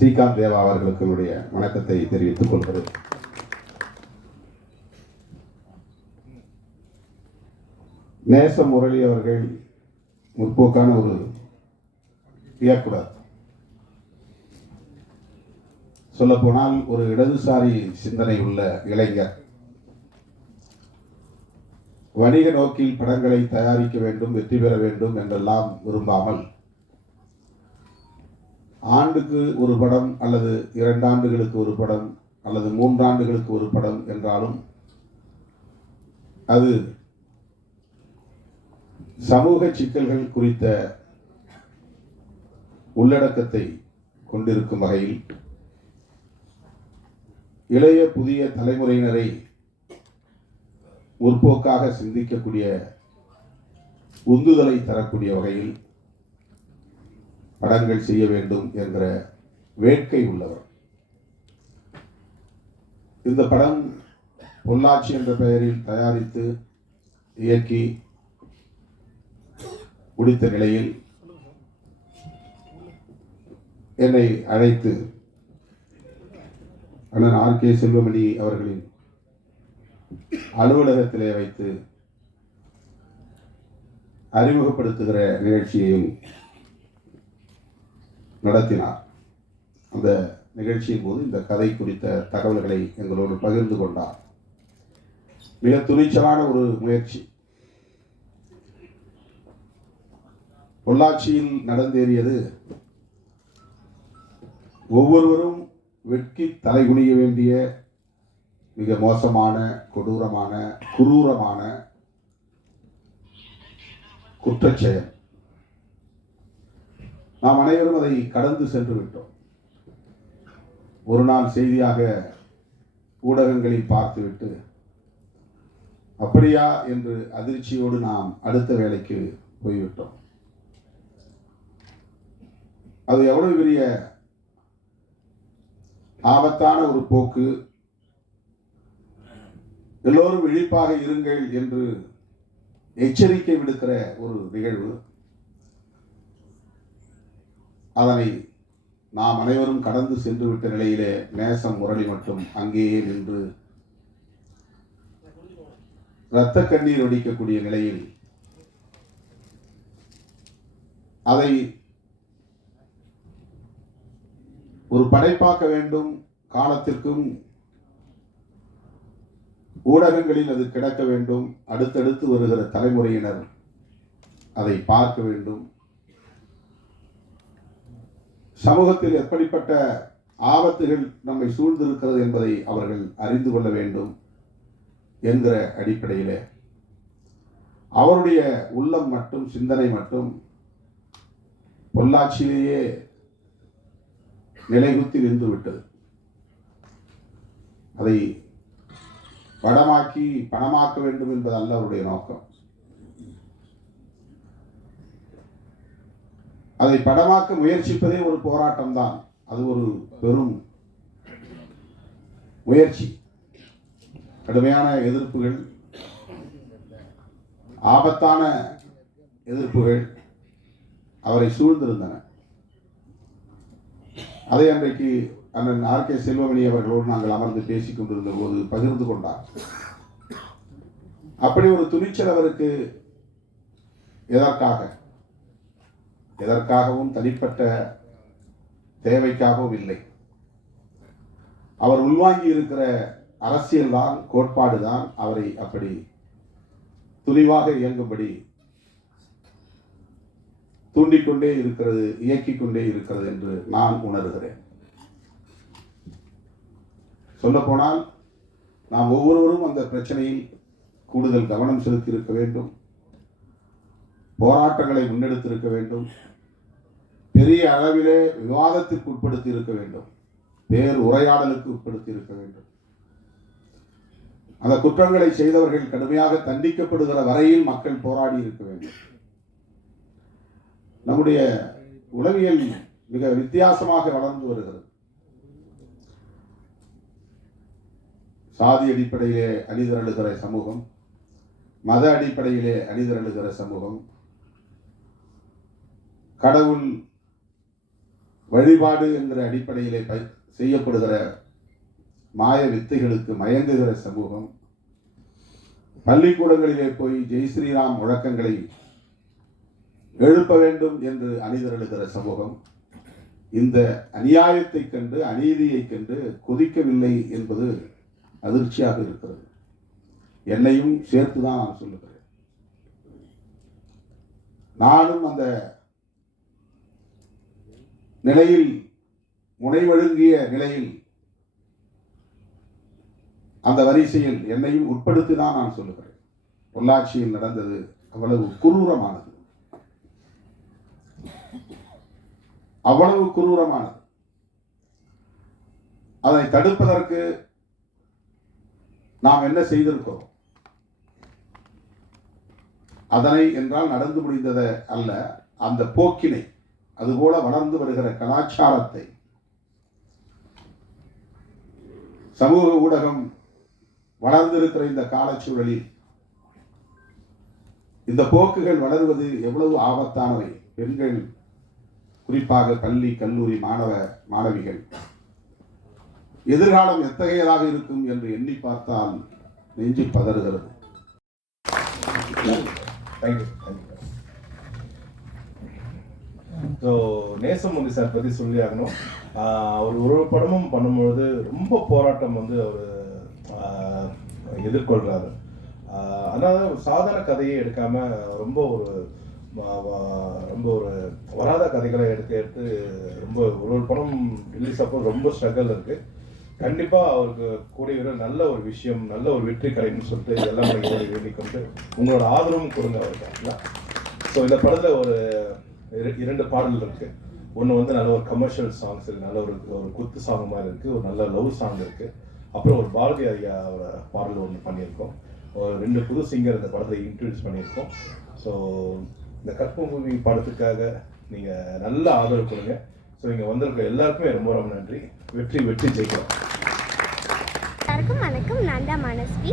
ஸ்ரீகாந்த் தேவா அவர்களுக்கு என்னுடைய வணக்கத்தை தெரிவித்துக் கொள்கிறேன் நேச முரளி அவர்கள் முற்போக்கான ஒரு இயக்குனர். சொல்லப்போனால் ஒரு இடதுசாரி சிந்தனை உள்ள இளைஞர். வணிக நோக்கில் படங்களை தயாரிக்க வேண்டும் வெற்றி பெற வேண்டும் என்றெல்லாம் விரும்பாமல் ஆண்டுக்கு ஒரு படம் அல்லது இரண்டாண்டுகளுக்கு ஒரு படம் அல்லது மூன்றாண்டுகளுக்கு ஒரு படம் என்றாலும் அது சமூக சிக்கல்கள் குறித்த உள்ளடக்கத்தை கொண்டிருக்கும் வகையில் இளைய புதிய தலைமுறையினரை முற்போக்காக சிந்திக்கக்கூடிய உந்துதலை தரக்கூடிய வகையில் படங்கள் செய்ய வேண்டும் என்ற வேட்கை உள்ளவர். இந்த படம் பொள்ளாச்சி என்ற பெயரில் தயாரித்து இயக்கி முடித்த நிலையில் என்னை அழைத்து அண்ணன் ஆர் கே செல்வமணி அவர்களின் அலுவலகத்திலே வைத்து அறிமுகப்படுத்துகிற நிகழ்ச்சியையும் நடத்தினார். அந்த நிகழ்ச்சியின் போது இந்த கதை குறித்த தகவல்களை எங்களோடு பகிர்ந்து கொண்டார். மிக துணிச்சலான ஒரு முயற்சி. பொள்ளாச்சியில் நடந்தேறியது ஒவ்வொருவரும் வெட்கி தலைகுனிய வேண்டிய மிக மோசமான கொடூரமான குரூரமான குற்றச்செயல். நாம் அனைவரும் அதை கடந்து சென்று விட்டோம் ஒரு நாள் செய்தியாக ஊடகங்களில் பார்த்துவிட்டு அப்படியா என்று அதிர்ச்சியோடு நாம் அடுத்த வேலைக்கு போய்விட்டோம். அது எவ்வளவு பெரிய ஆபத்தான ஒரு போக்கு. எல்லோரும் விழிப்பாக இருங்கள் என்று எச்சரிக்கை விடுக்கிற ஒரு நிகழ்வு. அதனை நாம் அனைவரும் கடந்து சென்று விட்ட நிலையிலே நேசம் முரளி மட்டும் அங்கேயே நின்று இரத்த கண்ணீர் ஒடிக்கக்கூடிய நிலையில் அதை ஒரு படைப்பாக்க வேண்டும். காலத்திற்கும் ஊடகங்களில் அது கிடக்க வேண்டும். அடுத்தடுத்து வருகிற தலைமுறையினர் அதை பார்க்க வேண்டும். சமூகத்தில் எப்படிப்பட்ட ஆபத்துகள் நம்மை சூழ்ந்திருக்கிறது என்பதை அவர்கள் அறிந்து கொள்ள வேண்டும் என்கிற அடிப்படையிலே. அவருடைய உள்ளம் மட்டும் சிந்தனை மட்டும் பொள்ளாச்சியிலேயே நிலைகுத்தி நின்று விட்டது அதை படமாக்கி பணமாக்க வேண்டும் என்பது அல்ல அவருடைய நோக்கம். அதை படமாக்க முயற்சிப்பதே ஒரு போராட்டம் தான் அது ஒரு பெரும் முயற்சி. கடுமையான எதிர்ப்புகள் ஆபத்தான எதிர்ப்புகள் அவரை சூழ்ந்திருந்தன. அதை அன்றைக்கு அண்ணன் ஆர் கே செல்வமணி அவர்களோடு நாங்கள் அமர்ந்து பேசிக் கொண்டிருந்த போது பகிர்ந்து கொண்டார். அப்படி ஒரு துணிச்சல் அவருக்கு எதற்காக? எதற்காகவும் தனிப்பட்ட தேவைக்காகவும் இல்லை. அவர் உள்வாங்கி இருக்கிற அரசியல் தான் கோட்பாடு தான் அவரை அப்படி துணிவாக இயங்கும்படி தூண்டிக்கொண்டே இருக்கிறது இயக்கிக் கொண்டே இருக்கிறது என்று நான் உணர்கிறேன். சொல்லப்போனால் நாம் ஒவ்வொருவரும் அந்த பிரச்சனையில் கூடுதல் கவனம் செலுத்தி இருக்க வேண்டும். போராட்டங்களை முன்னெடுத்திருக்க வேண்டும். பெரிய அளவிலே விவாதத்திற்கு உட்படுத்தி இருக்க வேண்டும். வேறு உரையாடலுக்கு உட்படுத்தி இருக்க வேண்டும். அந்த குற்றங்களை செய்தவர்கள் கடுமையாக தண்டிக்கப்படுகிற வரையில் மக்கள் போராடி இருக்க வேண்டும். நம்முடைய உளவியல் மிக வித்தியாசமாக வளர்ந்து வருகிறது. சாதி அடிப்படையிலே அணிதிரழுகிற சமூகம் மத அடிப்படையிலே அணிதிரழுகிற சமூகம் கடவுள் வழிபாடு என்கிற அடிப்படையிலே ப செய்யப்படுகிற மாய வித்தைகளுக்கு மயங்குகிற சமூகம். பள்ளிக்கூடங்களிலே போய் ஜெய் ஸ்ரீராம் முழக்கங்களை எழுப்ப வேண்டும் என்று அணிதிரழுகிற சமூகம். இந்த அநியாயத்தைக் கண்டு அநீதியைக் கண்டு கொதிக்கவில்லை என்பது அதிர்ச்சியாக இருக்கிறது. என்னையும் சேர்த்து தான் நான் சொல்லுகிறேன். நானும் அந்த நிலையில் முனைவழுங்கிய நிலையில் அந்த வரிசையில் என்னையும் உட்படுத்தி தான் நான் சொல்லுகிறேன். பொள்ளாச்சியில் நடந்தது அவ்வளவு குரூரமானது. அவ்வளவு குரூரமானது. அதை தடுப்பதற்கு நாம் என்ன செய்திருக்கிறோம்? அதனை என்றால் நடந்து முடிந்ததை அல்ல அந்த போக்கினை அதுபோல வளர்ந்து வருகிற கலாச்சாரத்தை. சமூக ஊடகம் வளர்ந்திருக்கிற இந்த காலச்சூழலில் இந்த போக்குகள் வளர்வது எவ்வளவு ஆபத்தானவை? பெண்கள் குறிப்பாக பள்ளி கல்லூரி மாணவ மாணவிகள் எதிர்காலம் எத்தகையதாக இருக்கும் என்று எண்ணி பார்த்தால் நெஞ்சு பதறுகிறது. Thank you thank you so Nesamoorthy sir பற்றி சொல்லி ஆகணும் அவர் ஒரு ஒரு படமும் பண்ணும்பொழுது ரொம்ப போராட்டம் வந்து அவர் எதிர்கொள்கிறாரு அதனால ஒரு சாதாரண கதையை எடுக்காம ரொம்ப ஒரு ரொம்ப ஒரு வராத கதைகளை எடுத்து எடுத்து ரொம்ப ஒரு ஒரு படம் ரிலீஸ் அப்போ ரொம்ப ஸ்ட்ரகிள் இருக்கு. கண்டிப்பாக அவருக்கு கூடிய விரைவில் நல்ல ஒரு விஷயம் நல்ல ஒரு வெற்றி கிடைக்கும்னு சொல்லிட்டு எல்லாம் வேண்டிக் கொண்டு உங்களோட ஆதரவும் கொடுங்க அவருக்கு ஸோ இந்த படத்தில் ஒரு இரண்டு பாடல் இருக்கு. ஒன்று வந்து நல்ல ஒரு கமர்ஷியல் சாங்ஸ் இருக்கு. நல்ல ஒரு ஒரு குத்து சாங் மாதிரி இருக்கு. ஒரு நல்ல லவ் சாங் இருக்கு. அப்புறம் ஒரு பாரதி ஐயா பாடல் ஒன்று பண்ணியிருக்கோம். ஒரு ரெண்டு புது சிங்கர் இந்த படத்தை இன்ட்ரடியூஸ் பண்ணியிருக்கோம். ஸோ இந்த கற்பு மூவி படத்துக்காக நீங்கள் நல்ல ஆதரவு கொடுங்க. ஸோ இங்கே வந்திருக்க எல்லாருக்குமே ரொம்ப ரொம்ப நன்றி. வெற்றி வெற்றி ஜெயிக்கிறோம் வணக்கம். நான் தான் மனஸ்வி.